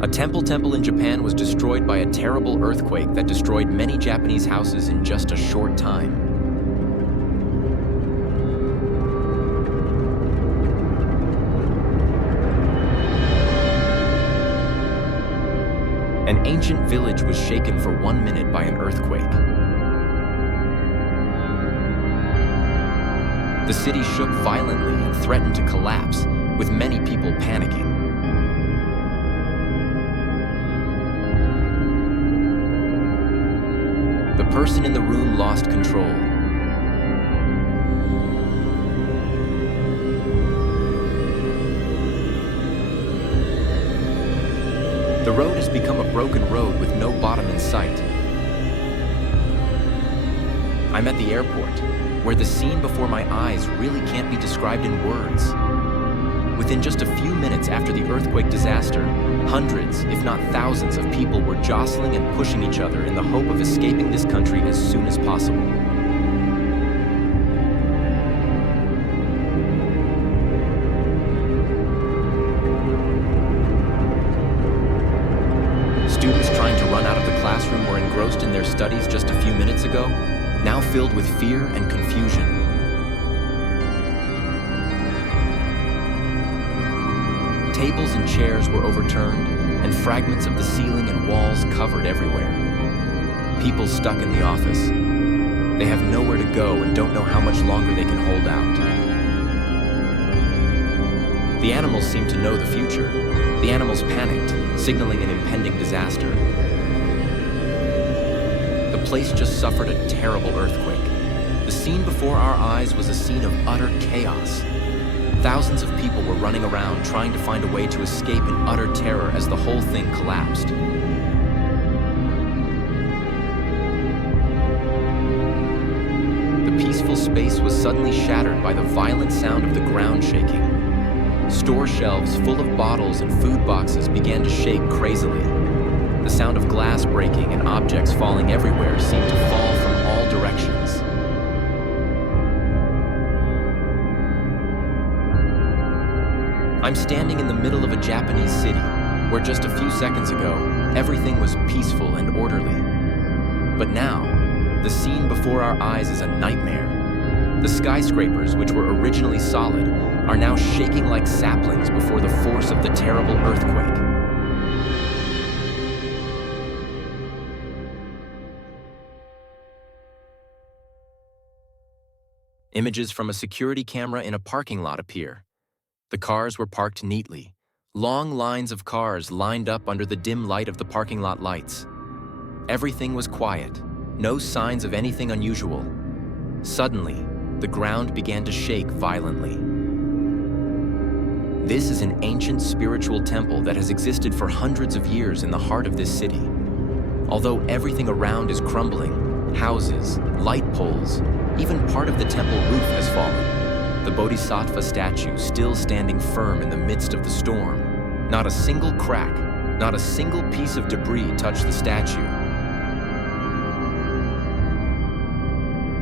A temple in Japan was destroyed by a terrible earthquake that destroyed many Japanese houses in just a short time. An ancient village was shaken for 1 minute by an earthquake. The city shook violently and threatened to collapse, with many people panicking. The person in the room lost control. The road has become a broken road with no bottom in sight. I'm at the airport, where the scene before my eyes really can't be described in words. Within just a few minutes after the earthquake disaster, hundreds, if not thousands, of people were jostling and pushing each other in the hope of escaping this country as soon as possible. Students trying to run out of the classroom were engrossed in their studies just a few minutes ago, now filled with fear and confusion. Tables and chairs were overturned, and fragments of the ceiling and walls covered everywhere. People stuck in the office. They have nowhere to go and don't know how much longer they can hold out. The animals seem to know the future. The animals panicked, signaling an impending disaster. The place just suffered a terrible earthquake. The scene before our eyes was a scene of utter chaos. Thousands of people were running around trying to find a way to escape in utter terror as the whole thing collapsed. The peaceful space was suddenly shattered by the violent sound of the ground shaking. Store shelves full of bottles and food boxes began to shake crazily. The sound of glass breaking and objects falling everywhere seemed to fall from all directions. I'm standing in the middle of a Japanese city, where just a few seconds ago, everything was peaceful and orderly. But now, the scene before our eyes is a nightmare. The skyscrapers, which were originally solid, are now shaking like saplings before the force of the terrible earthquake. Images from a security camera in a parking lot appear. The cars were parked neatly. Long lines of cars lined up under the dim light of the parking lot lights. Everything was quiet, no signs of anything unusual. Suddenly, the ground began to shake violently. This is an ancient spiritual temple that has existed for hundreds of years in the heart of this city. Although everything around is crumbling, houses, light poles, even part of the temple roof has fallen. The Bodhisattva statue still standing firm in the midst of the storm. Not a single crack, not a single piece of debris touched the statue.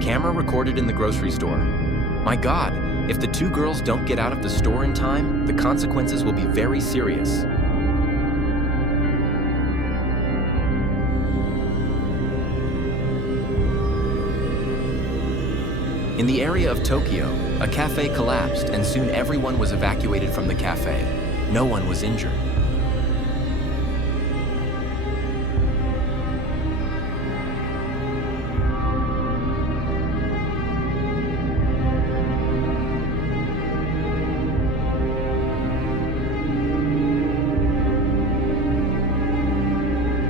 Camera recorded in the grocery store. My God, if the two girls don't get out of the store in time, the consequences will be very serious. In the area of Tokyo, a cafe collapsed and soon everyone was evacuated from the cafe. No one was injured.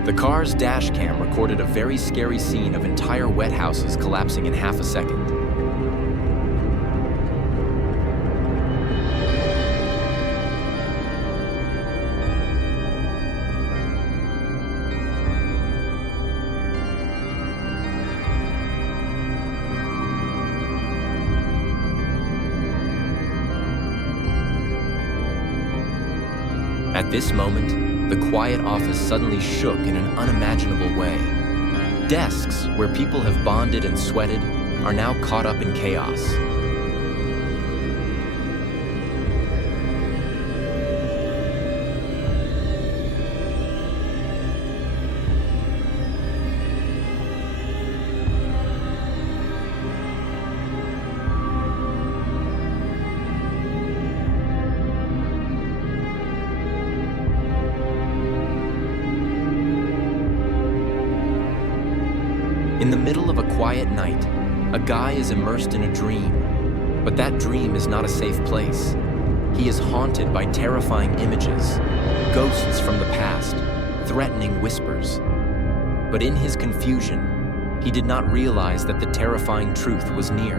The car's dash cam recorded a very scary scene of entire wet houses collapsing in half a second. At this moment, the quiet office suddenly shook in an unimaginable way. Desks, where people have bonded and sweated, are now caught up in chaos. quiet night, a guy is immersed in a dream. But that dream is not a safe place. He is haunted by terrifying images, ghosts from the past, threatening whispers. But in his confusion, he did not realize that the terrifying truth was near.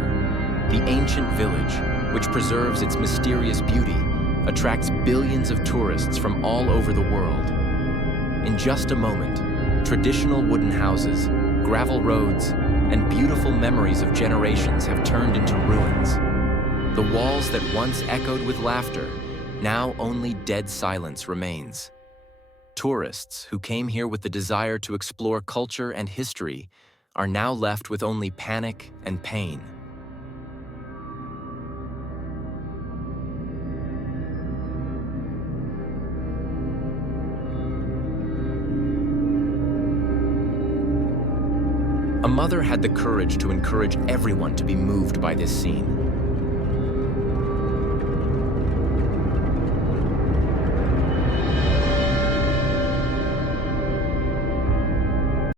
The ancient village, which preserves its mysterious beauty, attracts billions of tourists from all over the world. In just a moment, traditional wooden houses, gravel roads, and beautiful memories of generations have turned into ruins. The walls that once echoed with laughter, now only dead silence remains. Tourists who came here with the desire to explore culture and history are now left with only panic and pain. A mother had the courage to encourage everyone to be moved by this scene.